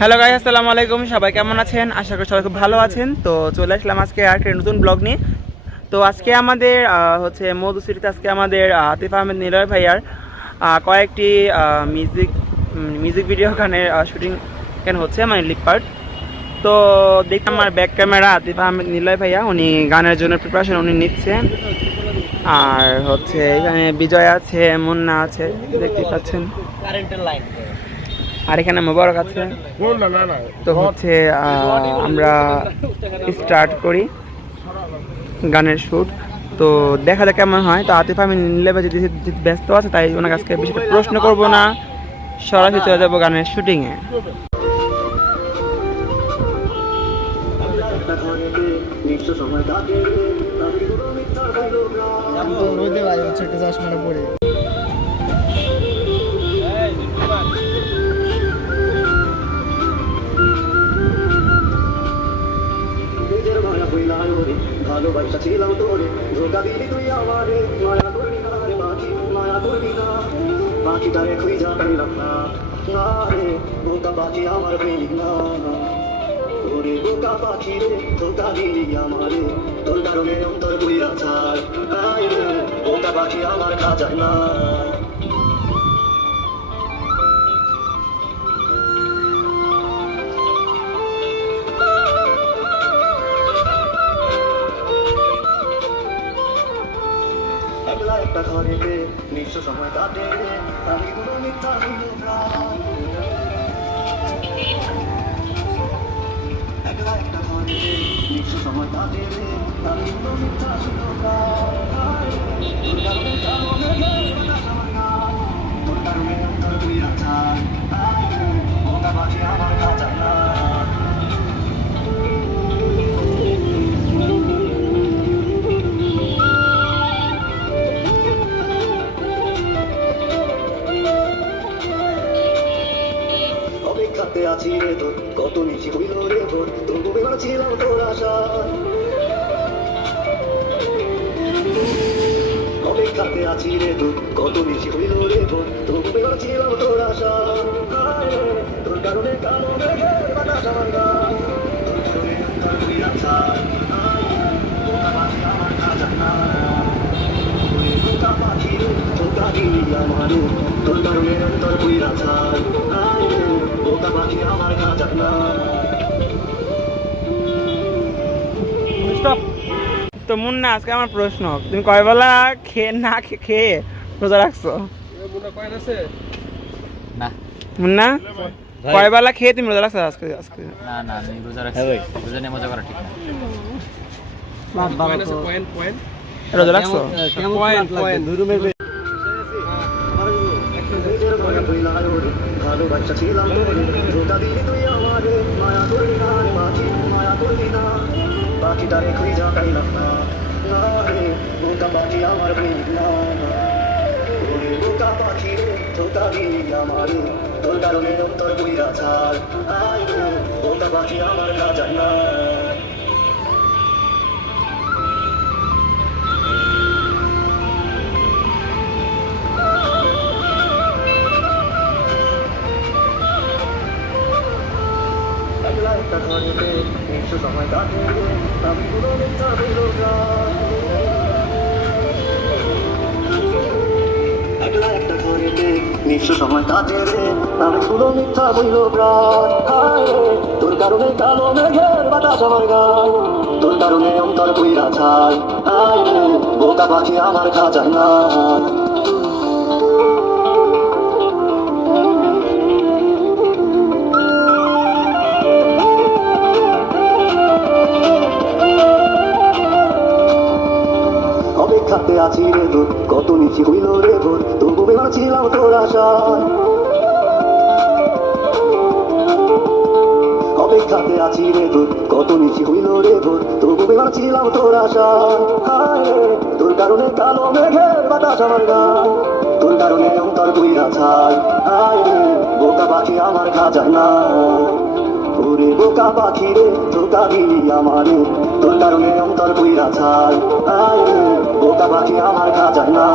Hello guys, আসসালামু আলাইকুম। সবাই কেমন আছেন? আশা করি সবাই খুব ভালো আছেন। তো চলে আসলাম আজকে আর একটা নতুন ব্লগ নিয়ে। তো আজকে আমাদের হচ্ছে মধুশ্রীতে আজকে আমাদের আতিফ আহমেদ নিলয় ভাইয়ার কয়েকটি মিউজিক ভিডিও গানের শুটিং এখানে হচ্ছে, মানে লিপ পার্ট। তো দেখলাম আমার ব্যাক ক্যামেরা আতিফ আহমেদ নিলয় ভাইয়া, উনি গানের জন্য প্রিপারেশন উনি নিচ্ছে। আর হচ্ছে এখানে বিজয় আছে, মুন্না আছে, দেখতে পাচ্ছেন। আর এখানে মোবারক আছে। তো হচ্ছে আমরা স্টার্ট করি গানের শ্যুট। তো দেখা যাক কেমন হয়। তো আতিফ আহমেদ নিলয় ভাই যদি ব্যস্ত আছে, তাই ওনার কাছে বেশি প্রশ্ন করবো না, সরাসরি চলে যাবো গানের শুটিংয়ে। ভালোবাসা ছিলাম তোরে, ধোকা দিলি তুই আমারে, মায়া করবি না রে পাখি, মায়া করবি না, পাখিটারে খুঁজা পাইলাম না, না রে বোকা পাখি আমার প্রেমিক না, ওরে বোকা পাখি রে ধোকা দিলি আমারে, তোর কারণে অন্তর বুইরা যায়, আয় রে বোকা পাখি আমার খাজায় না। একলা একটা ঘরেতে নিঃস্ব সময় কাটে, আমি কোনো মিথ্যা হইল প্রাণ, একলা একটা ঘরেতে নিঃস্ব সময় কাটে, আমি কোনো মিথ্যা হইল প্রাণ, তোর কারণে কারণে তোর কারণে অন্তর বুইরা যায়, বোকা পাখি আমার খাজায় না। অপেক্ষাতে আছি রে তোর, কত নিচে হইল রে ভোর, তবু বেলা ছিলাম তোর আশা, অপেক্ষাতে আছি রে তোর, কত নিচে হইল রে ভোর, তবু বেলা ছিলাম তোর আশা, তোর কারণে কালো মেঘের বাতাস আমার গান, তোর কারণে অন্তর বুইরা যায়, বোকা পাখি আমার খাজায় না, বোকা পাখি রে ধোকা দিলি আমারে, তোর কারণে অন্তর বুইরা যায়, বোকা পাখি আমার খাজায় না। তো মুন্না, আজকে আমার প্রশ্ন, তুমি কয়বেলা খেয়ে রোজা রাখছো? মুন্না, কয়বেলা খেয়ে তুমি রোজা রাখছো আজকে? না না, আমি রোজা রাখছি। রোজা নিয়ে মজা করা ঠিক না। রোজা রাখছো? ভালোবাসা ছিলাম তোরে, ধোকা দিলি তুই আমারে, মায়া করবি না রে পাখি, মায়া করবি না, পাখিটারে খুঁজা পাইলাম না, না রে বোকা পাখি আমার প্রেমিক না, ওরে বোকা পাখি রে ধোকা দিলি আমারে, তোর কারণে অন্তর বুইরা যায়, আয় রে বোকা পাখি আমার খাজায় না। একলা একটা ঘরেতে নিঃস্ব সময় কাটে, আমি কোনো মিথ্যা হইল প্রাণ, একলা একটা ঘরেতে নিঃস্ব সময় কাটে রে, আমি কোনো মিথ্যা হইল প্রাণ, তোর কারণে কালো মেঘের বাতাস আমার গায়, তোর কারণে অন্তর বুইরা যায়, বোকা পাখি আমার খাজায় না। অপেক্ষাতে আছি রে তোর, কত নিচে হইল রে ভোর, তবু বেলা ছিলাম তোর আশায়, অপেক্ষাতে আছি রে তোর, কত নিচে হইল রে ভোর, তবু বেলা ছিলাম তোর আশায়, তোর কারণে কালো মেঘের বাতাস আমার গায়, তোর কারণে অন্তর বুইরা যায়, বোকা পাখি আমার খাজায় না, ওরে বোকা পাখি রে ধোকা দিলি আমারে, তোর কারণে অন্তর বুইরা যায়, বোকা পাখি আমার খাজায় না।